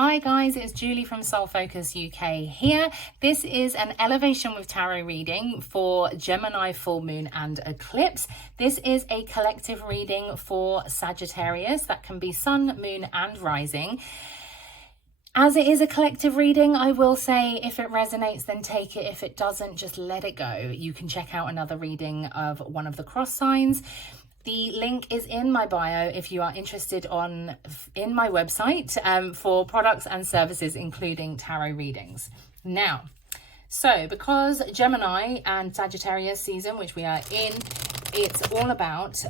Hi guys, it's Julie from Soul Focus UK here. This is an elevation with tarot reading for Gemini full moon and eclipse. This is a collective reading for Sagittarius. That can be sun, moon and rising. As it is a collective reading, I will say if it resonates, then take it. If it doesn't, just let it go. You can check out another reading of one of the cross signs. The link is in my bio if you are interested in my website for products and services, including tarot readings. Now, so because Gemini and Sagittarius season, which we are in, it's all about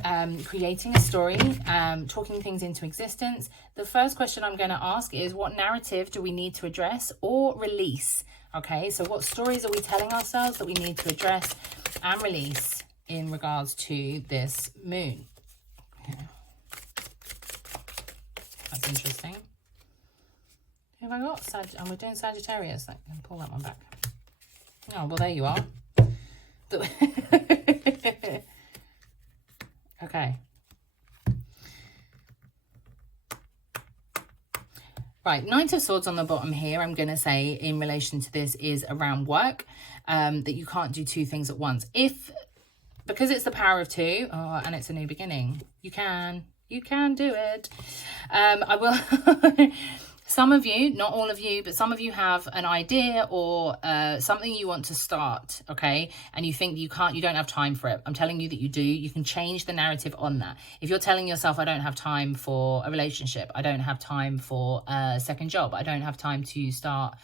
creating a story, talking things into existence. The first question I'm going to ask is, what narrative do we need to address or release? Okay, so what stories are we telling ourselves that we need to address and release in regards to this moon? Okay. That's interesting. Who have I got? And we're doing Sagittarius. I can pull that one back. Oh, well, there you are. Okay. Right, Knight of Swords on the bottom here, I'm going to say in relation to this is around work, that you can't do two things at once. Because it's the power of two, and it's a new beginning, you can do it. I will, some of you, not all of you, but some of you have an idea or something you want to start, okay? And you think you don't have time for it. I'm telling you that you do. You can change the narrative on that. If you're telling yourself, I don't have time for a relationship, I don't have time for a second job, I don't have time to start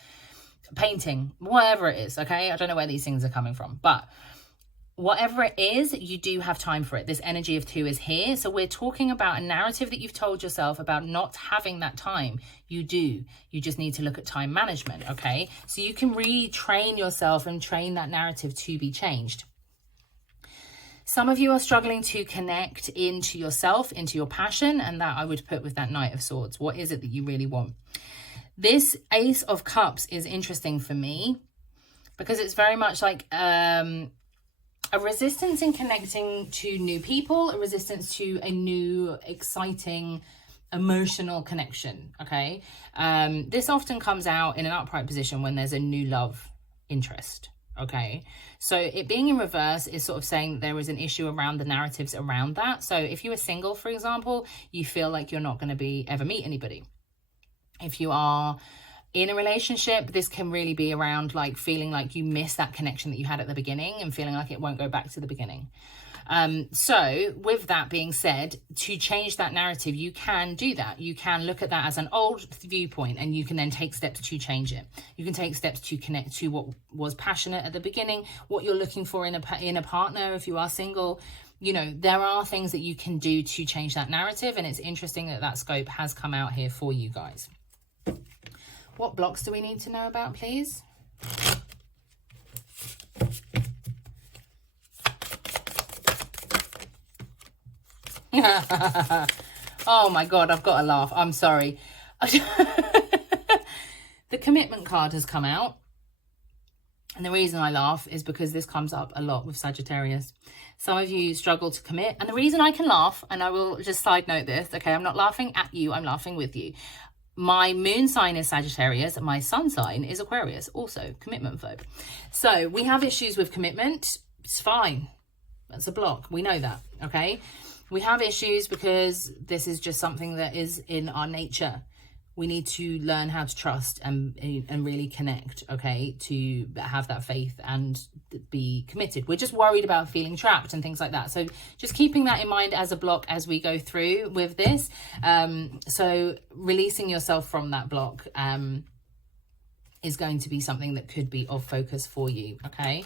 painting, whatever it is, okay? I don't know where these things are coming from, but whatever it is, you do have time for it. This energy of two is here. So we're talking about a narrative that you've told yourself about not having that time. You do. You just need to look at time management, okay? So you can retrain yourself and train that narrative to be changed. Some of you are struggling to connect into yourself, into your passion, and that I would put with that Knight of Swords. What is it that you really want? This Ace of Cups is interesting for me because it's very much like a resistance in connecting to new people, a resistance to a new, exciting, emotional connection, okay? This often comes out in an upright position when there's a new love interest, okay? So it being in reverse is sort of saying that there is an issue around the narratives around that. So if you are single, for example, you feel like you're not going to ever meet anybody. If you are in a relationship, this can really be around like feeling like you miss that connection that you had at the beginning and feeling like it won't go back to the beginning. So with that being said, to change that narrative, you can do that. You can look at that as an old viewpoint and you can then take steps to change it. You can take steps to connect to what was passionate at the beginning, what you're looking for in a partner if you are single. You know, there are things that you can do to change that narrative, and it's interesting that that scope has come out here for you guys. What blocks do we need to know about, please? Oh my God, I've got to laugh. I'm sorry. The commitment card has come out. And the reason I laugh is because this comes up a lot with Sagittarius. Some of you struggle to commit. And the reason I can laugh, and I will just side note this, okay, I'm not laughing at you, I'm laughing with you. My moon sign is Sagittarius, and my sun sign is Aquarius, also commitment phobe. So we have issues with commitment. It's fine. That's a block. We know that, okay? We have issues because this is just something that is in our nature. We need to learn how to trust and really connect, okay, to have that faith and be committed. We're just worried about feeling trapped and things like that. So just keeping that in mind as a block as we go through with this. So releasing yourself from that block is going to be something that could be of focus for you, okay?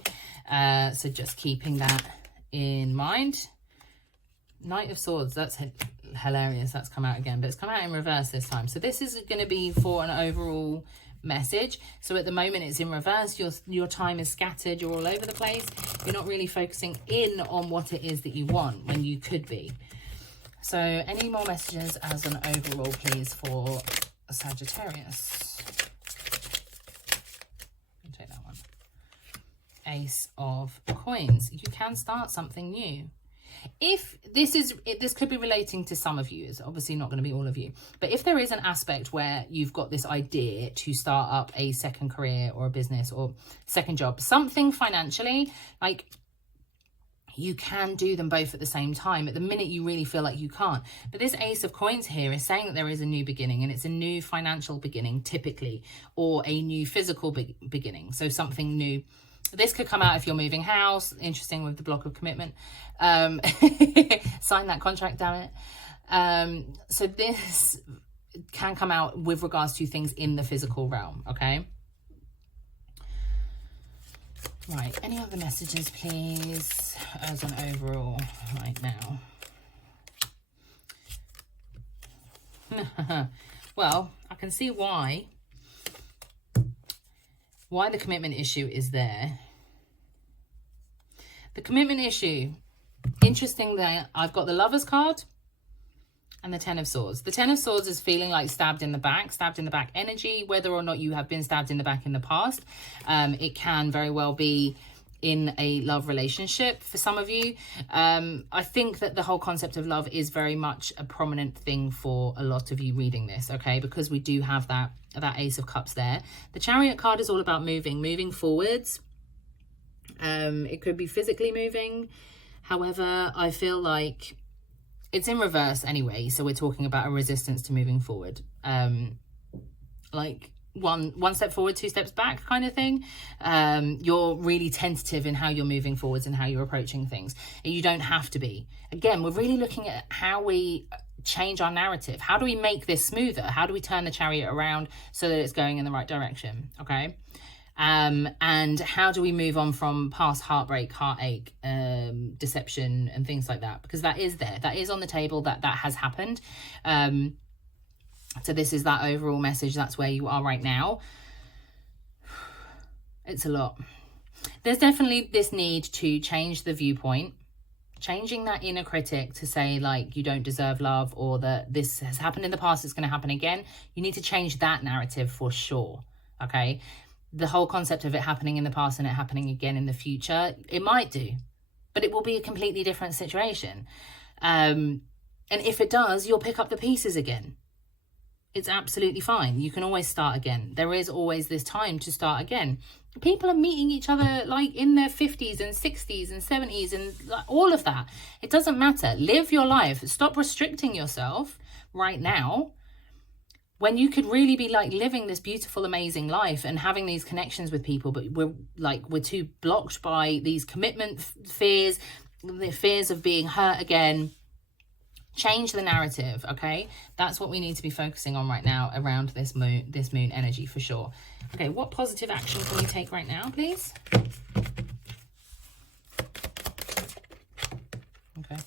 So just keeping that in mind. Knight of Swords, that's hilarious. That's come out again, but it's come out in reverse this time. So this is going to be for an overall message. So at the moment it's in reverse. Your time is scattered. You're all over the place. You're not really focusing in on what it is that you want when you could be. So any more messages as an overall, please, for Sagittarius? I'll take that one. Ace of Coins. You can start something new. If this could be relating to some of you, it's obviously not going to be all of you, but if there is an aspect where you've got this idea to start up a second career or a business or second job, something financially, like, you can do them both at the same time. At the minute, you really feel like you can't. But this Ace of Coins here is saying that there is a new beginning, and it's a new financial beginning, typically, or a new physical beginning. So something new. This could come out if you're moving house. Interesting with the block of commitment. Sign that contract, damn it. So this can come out with regards to things in the physical realm, okay? Right, any other messages, please, as an overall right now? Well, I can see why the commitment issue is there. The commitment issue, interesting that I've got the Lovers card and the Ten of Swords. The Ten of Swords is feeling like stabbed in the back energy, whether or not you have been stabbed in the back in the past. It can very well be in a love relationship for some of you. I think that the whole concept of love is very much a prominent thing for a lot of you reading this, okay? Because we do have that Ace of Cups there. The Chariot card is all about moving forwards. It could be physically moving. However, I feel like it's in reverse anyway, so we're talking about a resistance to moving forward. Like one step forward, two steps back kind of thing. You're really tentative in how you're moving forwards and how you're approaching things. And you don't have to be. Again, we're really looking at how we change our narrative. How do we make this smoother? How do we turn the chariot around so that it's going in the right direction? Okay. And how do we move on from past heartbreak, heartache, deception and things like that? Because that is there. That is on the table. That has happened. So this is that overall message. That's where you are right now. It's a lot. There's definitely this need to change the viewpoint. Changing that inner critic to say, like, you don't deserve love, or that this has happened in the past, it's going to happen again. You need to change that narrative for sure. Okay. The whole concept of it happening in the past and it happening again in the future, it might do, but it will be a completely different situation. And if it does, you'll pick up the pieces again. It's absolutely fine. You can always start again. There is always this time to start again. People are meeting each other like in their 50s and 60s and 70s and all of that. It doesn't matter. Live your life. Stop restricting yourself right now, when you could really be like living this beautiful, amazing life and having these connections with people, but we're too blocked by these commitment fears, the fears of being hurt again. Change the narrative, okay? That's what we need to be focusing on right now around this moon energy for sure. Okay, what positive action can you take right now, please? Okay.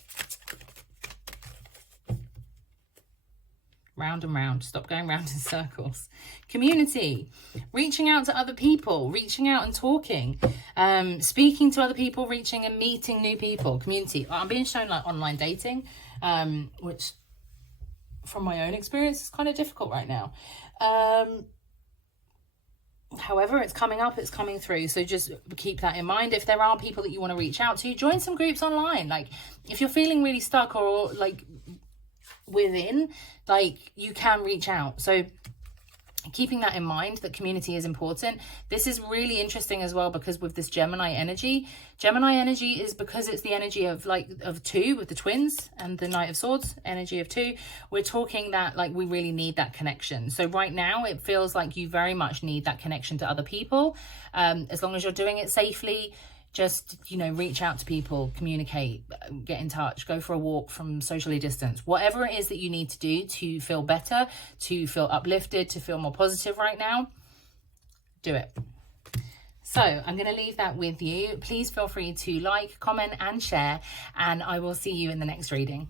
Round and round. Stop going round in circles. Community. Reaching out to other people. Reaching out and talking. Speaking to other people. Reaching and meeting new people. Community. I'm being shown like online dating, which from my own experience is kind of difficult right now. However, it's coming up, it's coming through. So just keep that in mind. If there are people that you want to reach out to, join some groups online. Like if you're feeling really stuck or like within, like you can reach out. So keeping that in mind, that community is important. This is really interesting as well, because with this Gemini energy is because it's the energy of two with the twins and the Knight of Swords energy of two. We're talking that like we really need that connection. So right now it feels like you very much need that connection to other people. As long as you're doing it safely, just, reach out to people, communicate, get in touch, go for a walk from socially distance, whatever it is that you need to do to feel better, to feel uplifted, to feel more positive right now, do it. So I'm going to leave that with you. Please feel free to like, comment and share, and I will see you in the next reading.